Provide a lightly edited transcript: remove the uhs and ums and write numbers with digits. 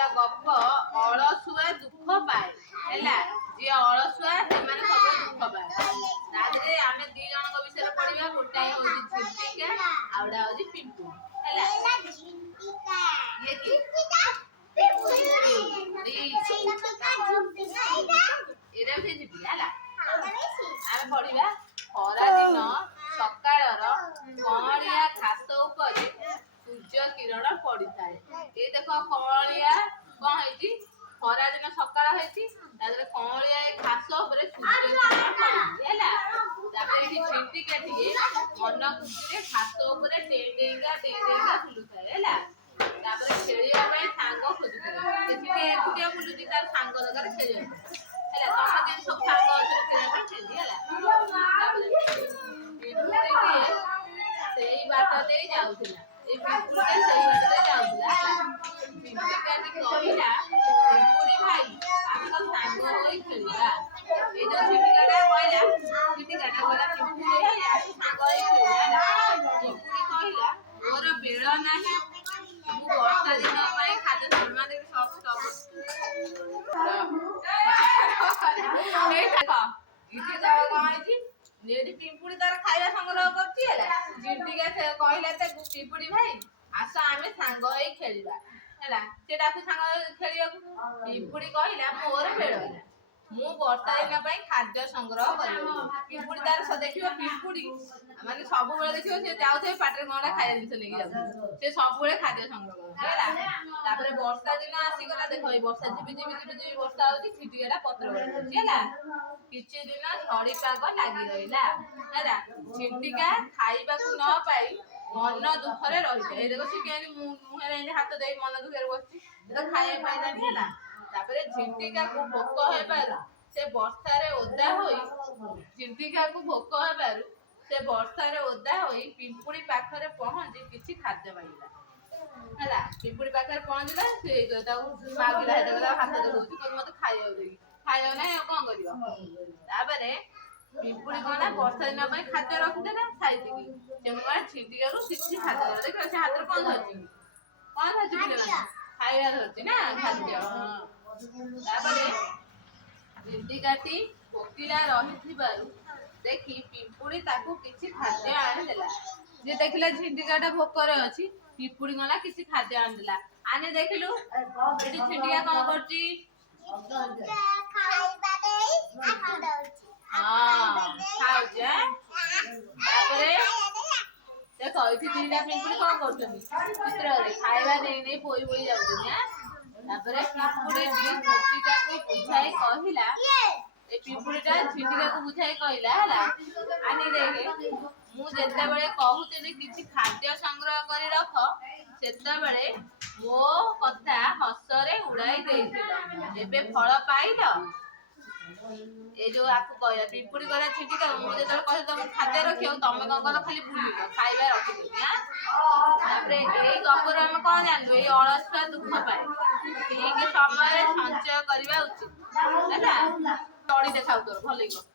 आजिका गप अलसुआ दुख पाए हैला जे अलसुआ से माने सब दुख पाए तादरे आमे दी जन को विषय पढिबा गोटाई होजी झिंटिका आउडा होजी पिंपू हैला झिंटिका ये की झिंटिका एरा से झिंटिका हैला आमे पढिबा खरा दिन सकाळर कमलिया घास उपरे सूर्य किरण पड़िथाए ए देखो कमलिया कौन है खरा दिन सकाळ होइछि तादरे कमलिया घास उपरे सूर्य किरण पड़िछि हैला तापर एठी झिंटिका टिए मन खुशी रे घास उपरे टेंडेंगा बुलुथाए हैला तापर खेलिया पय सांग खोजुथाए एठी एकुटिया बुलुछि तार सांग दरकार खेलिया हैला तमा दिन सब सांग अछि खेलिया पय खेलि हैला सेई बात दे जाउथिला ए पिंपुड़ी सेई बात दे जाउथिला झिंटिका टी कहिला पिंपुड़ी भाई आम सांग होई खेलिबा ए जो झिंटिका टा कहला पिंपुड़ी भाई आम सांग होई खेलिबा पिंपुड़ी कहिला मोर बेळ नाही मु वर्षा दिन पई खाद्य शर्मा दे सब ए देखो इति तो कहैछि नेदी पिंपुड़ी तार खाଇବା संग्रह करछि हैला झिंटिका से कहले ते पिंपुड़ी भाई आस आमे सांग होई खेलिबा हैला सेटा को सांग खेलिया पिंपुड़ी कहिला मोर बेळला मु वर्षा दिन पई खाद्य संग्रह करियो पिंपुड़ी तार स देखियो पिंपुड़ी माने सब बेले देखियो से जाउथे पाटरे कोनटा खाया दिस नेकी जाउ से सब बेले खाद्य संग्रह हैला तापरे वर्षा दिन आसी गला देखो ए वर्षा जिबि वर्षा होती झिंटिकाटा पत्र होछि हैला किछि दिन झड़ी पाग लागि रहिला हैला झिंटिका खाइबा को न पाई मन दुखरे रहिते ए देखो से केनी मुहे रे हाथ देई मन दुखरे बसछि तो खाइबा पाइला हैला तापरे झिंटिका को भोक हेबारु से वर्षा रे ओदा होई झिंटिका को भोक हेबारु से वर्षा रे ओदा होई पिंपुड़ी पाखरे पहुंची किछि खाद्य पाइला हैला पिंपुड़ी पाखरे पहुंचला से मागिला हेदा हाथ देउछि कोन मते खाइयो देई खाइयो नै कोन करियो तापरे पिंपुड़ी कोना वर्षा दिन पई खाद्य रखि देला साइति की से माने झिंटिका रो किछि खाद्य देखो से हाथ रे कोन धरछि खाइबा धरछि ना खाद्य तापरे झिंटिकाटी कोकिला रहिथिबारु देखि पिंपुड़ी ताकू किछि खाद्य आनि देला जे देखिला झिंटिकाटा भोकरे अछि पिंपुड़ी गला किछि खाद्य आनि देला आने देखिलु एठी झिंटिका कोन करछि खाइबा देई आखु दउछि हां खाउजे तापरे देखो एठी तीनटा पिंपुड़ी कोन करछथि चित्र रे खाइबा देई नै पोई पोई जाउछि ना तापरे पिंपुड़ी झिंटिका को बुझाई कहिला ए पिंपुड़ीटा झिंटिका को बुझाई कहिला हला आनी देखे मु जेते बेले कहूते किछि खाद्य संग्रह करी रख सेते बेले मो कथा हसरे उड़ाई देइतिला एबे फळ पाइल ए जो आकु कहया पिंपुड़ी करे झिंटिका मु जेते कहि तुम खाद्य रखियो तमे कोन कर खाली भूलिबो खाइबा रखि दिया तापरे एई गपर हम कोन जानलु एई अलसुआ दुख पाए ठीक समय संचय करबा उचित हैला तोड़ी देखाउ तोर भलै गप